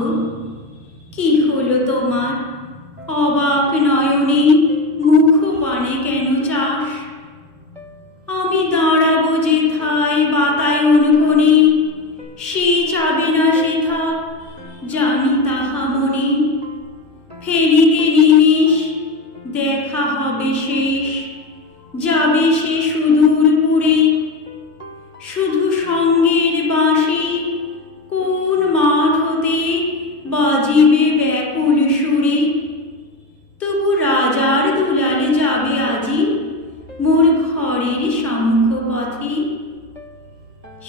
মাগো কি হলো তোমার? অবাক নয়নে মুখ পানে কেন চাস? আমি দাঁড়াবো যে থায় বাতায়ন কোণে সে চাবে না সেথা জানি তাহা মনে। ফেরিতে নিমিষ, দেখা হবে শেষ, যাবে সে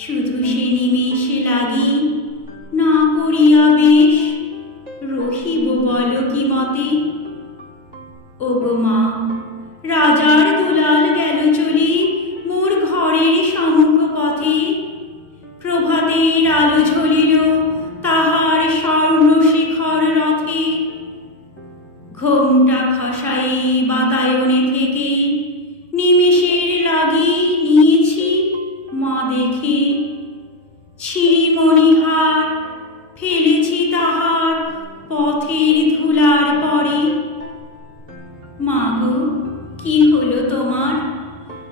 শুধু সে নিমেষে লাগি, না করিয়া বেশ। রহিব বল কি মতে? ওগো মা, রাজার দুলাল গেল চলি মোর ঘরের সম্মুখ পথে। প্রভাতের আলো ঝলিল তাহার স্বর্ণ শিখর রথে। ঘোমটা খসাই বাতায়নে থেকে মা দেখে ছিঁড়ি মণিহার, ফেলেছি তাহার পথের ধুলার পরে। মাগো কি হলো তোমার?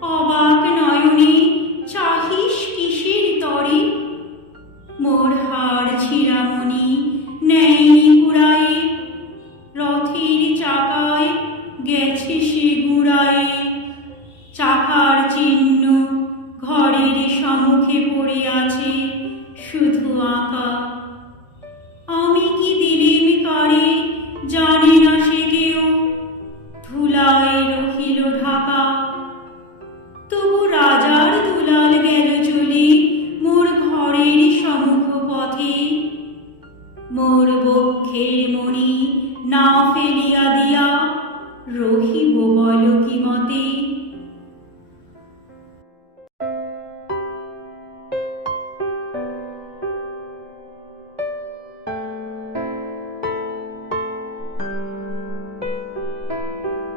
অবাক নয়নে চাহিস কিসের তরে? মোর হার ছিড়ামণি নেয়নি কুড়ায়ে রথের চাকায় গেছে সে গুড়ায়ে। চাকার চিহ্ন জানে না সে কেউ। ধুলায় রহিল ঢাকা। তবু রাজার দুলাল গেল চলি মোর ঘরের সমুখ পথে মোর বক্ষের মণি না ফেলিয়া দিয়া রহিল